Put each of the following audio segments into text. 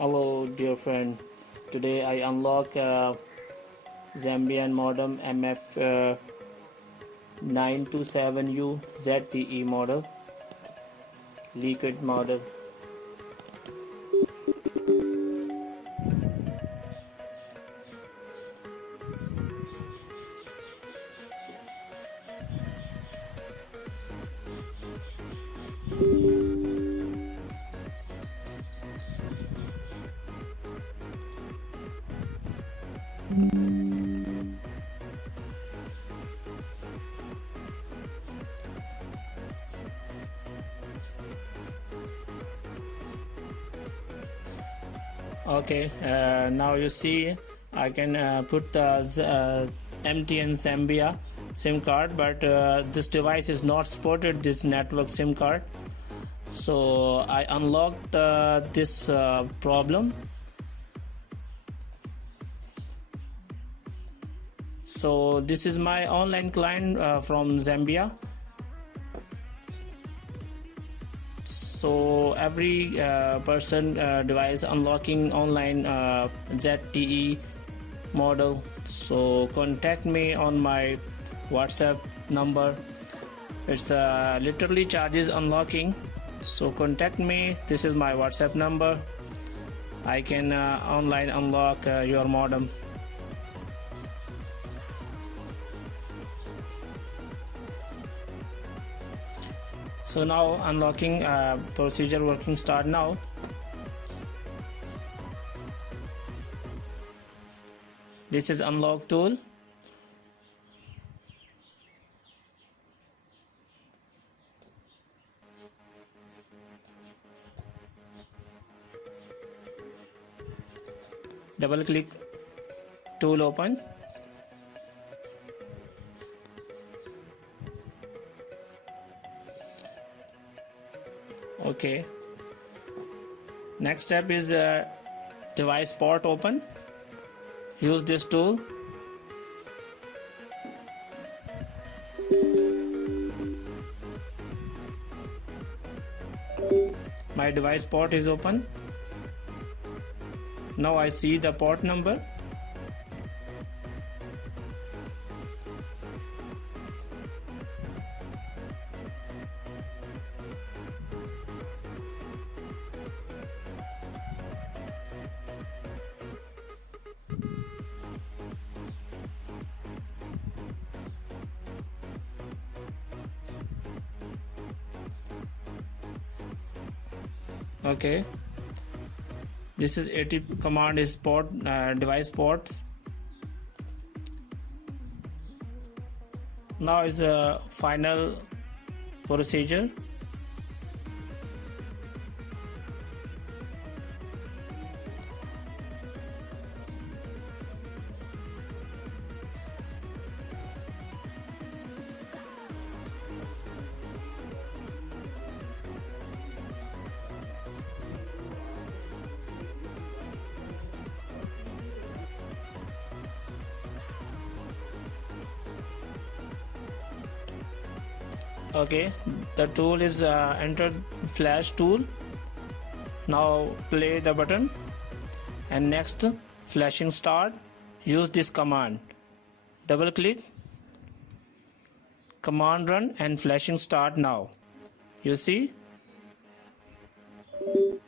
Hello dear friend, today I unlock Zambian modem MF927U ZTE model liquid model. Okay, now you see I can put the MTN Zambia SIM card, but this device is not supported this network SIM card. So I unlocked this problem. So this is my online client from Zambia. So every person device unlocking online ZTE model. So contact me on my WhatsApp number. It's literally charges unlocking. So contact me. This is my WhatsApp number. I can online unlock your modem. So now unlocking procedure working start now. This is unlock tool. Double click tool open. Okay, next step is device port open. Use this tool. My device port is open. Now I see the port number. Okay, this is 80 command is port device ports. Now is a final procedure. Okay, the tool is enter flash tool. Now play the button and next flashing start. Use this command. Double click, command run and flashing start now. You see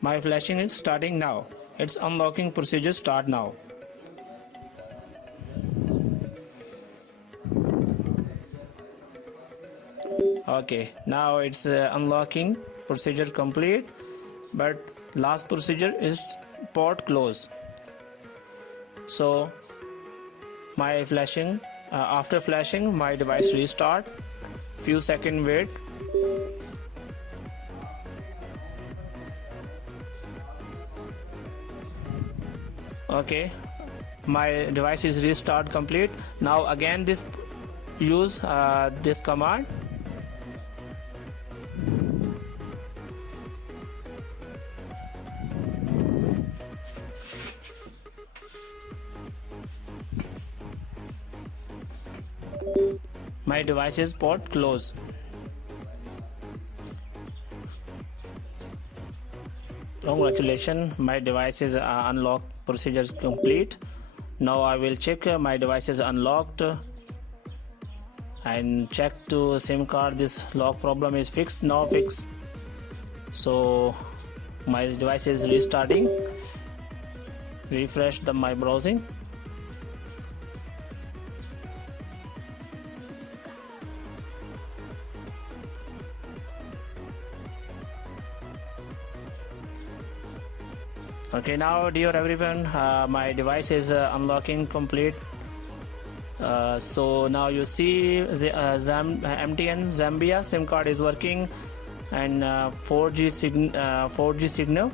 my flashing is starting now. It's unlocking procedure start now. Okay, now it's unlocking procedure complete, but last procedure is port close. So my flashing after flashing my device restart. Few seconds wait. Okay, my device is restart complete. Now again this use this command. My device is port close. Congratulations, my device is unlocked. Procedure is complete. Now I will check my device is unlocked and check to SIM card. This lock problem is fixed. Now fixed. So my device is restarting. Refresh my browsing. Okay, now dear everyone, my device is unlocking complete. So now you see the MTN Zambia SIM card is working, and 4G signal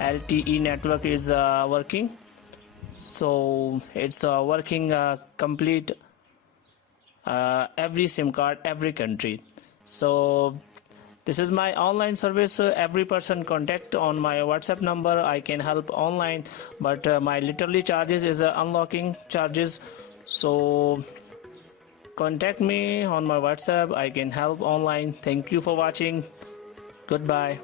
LTE network is working. So it's working complete every SIM card, every country. So this is my online service. Every person contact on my WhatsApp number. I can help online, but my literally charges is unlocking charges. So contact me on my WhatsApp. I can help online. Thank you for watching. Goodbye.